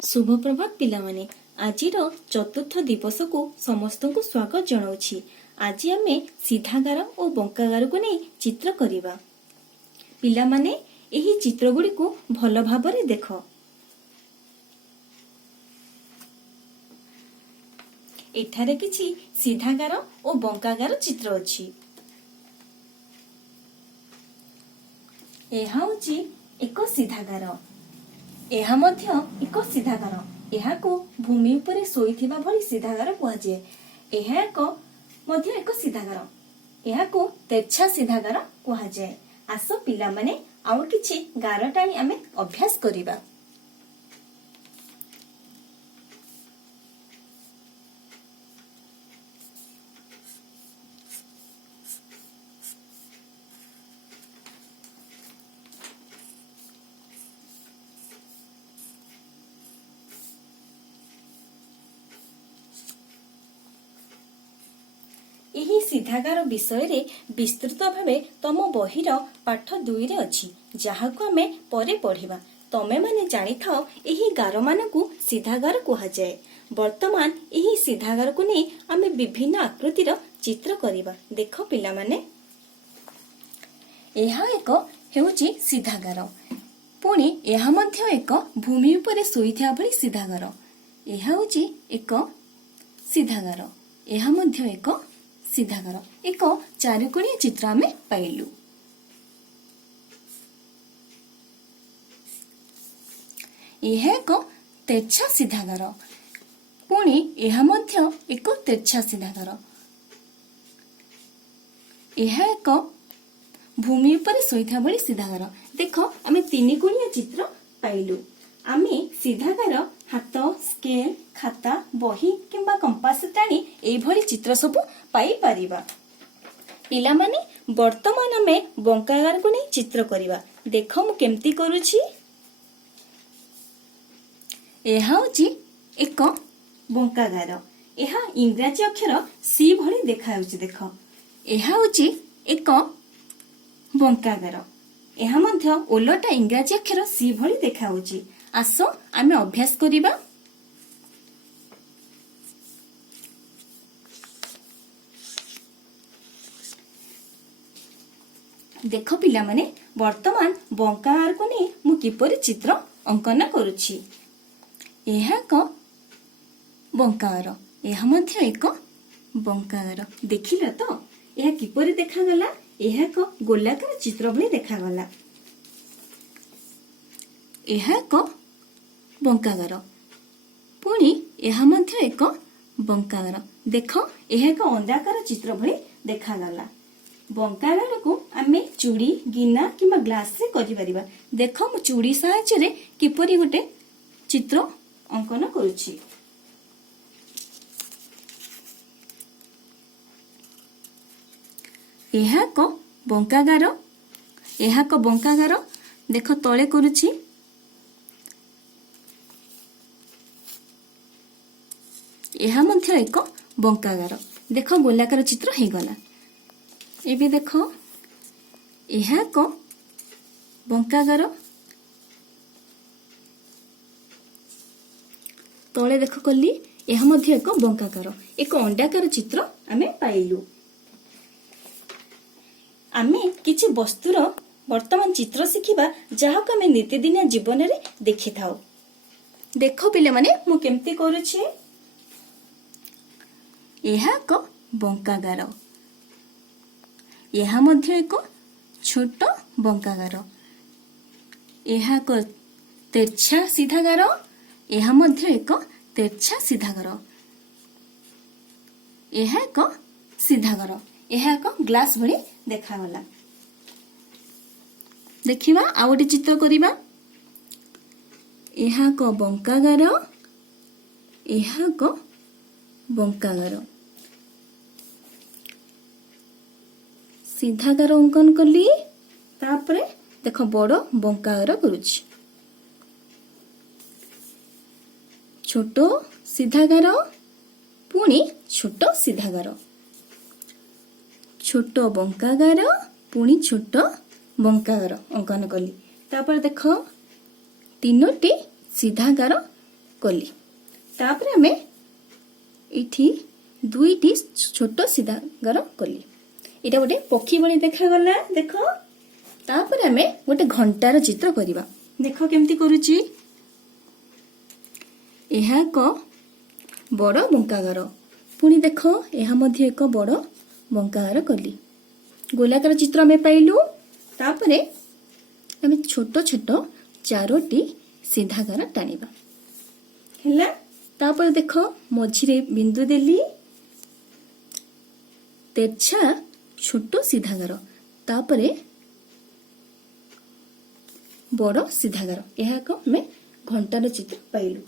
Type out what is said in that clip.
शुभ प्रभात पिलामाने आजिर चतुर्थ दिवस को समस्त को स्वागत जनाऊछि। आज आमे सीधागार और बंकागार को नहीं चित्र करिबा। पिलामाने एही चित्र गुडी को भल भाबरे देख। एठारे किछि सीधागार और बंकागार चित्र अछि। एहा होछि एक सीधागार। एहा मध्य एक सीधागार। एहाको भूमि उपरे सोईथिबा भली सीधागार कुहाजे। एहा एक मध्य एक सीधागार। एहाको तेरछा सीधागार कुहाजे। आस पिला माने आउ किछि गार टाणी आमे अभ्यास करिबा। एही सीधागार विषय रे विस्तृत भावे तम बहिर पाठ 2 रे अछि, जाहाको आमे परे पढिबा। तमे माने जानि थाओ एही गार मानकु सीधागार कुहा जाय। वर्तमान एही सीधागार को नै आमे विभिन्न आकृतिर चित्र करिबा। देखो पिला माने एहा एक हेउची सीधागार। पुणी एहा मध्य एक भूमि उपरे सोईथिया भली सीधागार। एहा होची एक सीधागार। एहा मध्य एक सीधागार। एक चारिकोणीय चित्र आमे पाइलु। यह एक तेरछा सीधागार। पुणी यह मध्य एक तेरछा सीधागार। यह एक भूमि पर सोईथा भली सीधागार। देख आमे तीन कोणीय चित्र पाइलु। आमे सीधागार हाथ, स्केल, खाता, बही किंबा कंपास टाणी एई भली चित्र सब पाई परिबा। पिला माने वर्तमान आमे बंकागार को नै चित्र करिबा। देखो मु केमती करूछि। एहा होची एक बंकागार। एहा इंग्रजी अक्षर सी भली देखाउछि। देखो एहा होची एक बंकागार। एहा मध्य ओलटा इंग्रजी अक्षर सी भली देखाउछि। आसो आमे अभ्यास करिबा। देख पिला माने वर्तमान बंकागार को नै मु किपरि चित्र अंकन करूछि। एहा एक बंकागार। एहा मध्य एक बंकागार। देखिला तो एहा किपरि देखा गला। एहा एक गोलाकार चित्र भली देखा गला। एहा एक बंकागार। पुणी एहा मध्य एक बंकागार। देख एहा एक अंडाकार चित्र भली देखा गला। बंकागार को आमे चूड़ी, गिना किंबा ग्लास से करि परिबा। देख मु चूड़ी सहायता रे किपरि गोटे चित्र अंकन करूछि। एहा एक बंकागार। एहा एक बंकागार। देख तळे करूछि। एहा मध्य एक बंकागार। देख गोलाकार चित्र हे गला। एबे देखो एहा एक बंकागार। तळे देख कली एहा मध्य एक बंकागार। एक अंडाकार चित्र आमे पाइलु। आमे किछि वस्तुर वर्तमान चित्र शिखिबा जाहाको आमे नित्यदिनिया जीवन रे देखि थाउ। देखो पिले माने मु केमती करूछि। एहा एक बंकागार। एहा मध्य एक छोट बंकागार। एहा एक तेरछा सीधागार। एहा मध्य एक तेरछा सीधागार। एहा एक सीधागार। एहा एक ग्लास भली देखा गला। देखिबा आ गोटे चित्र करिबा। एहा एक बंकागार। एहा एक बंकागार। सीधागार अंकन कली। तापरे देख बड़ बंकागार करूछि। छोट सीधागार। पुणी छोट सीधागार। छोट बंकागार। पुणी छोट बंकागार अंकन कली। तापर देख तीनोटी सीधागार कली तापर आमे इठी दुईटी छोट सीधागर कली एटा गोटे पक्षी भली देखा गला देख तापर आमे गोटे घंटार चित्र करिबा देख केमती करूची एहा एक बड़ बंकागार पुणी देख एहा मध्य एक बड़ बंकागार कली गोलाकार चित्र आमे पाइलु तापरे आमे छोट छोट चारोटी सीधागार टाणिबा हैला तापर देख मझिरे बिंदु देली तेरछा छोट सीधागार तापरे बड़ सीधागार यह एक आमे घंटार चित्र पाइलु।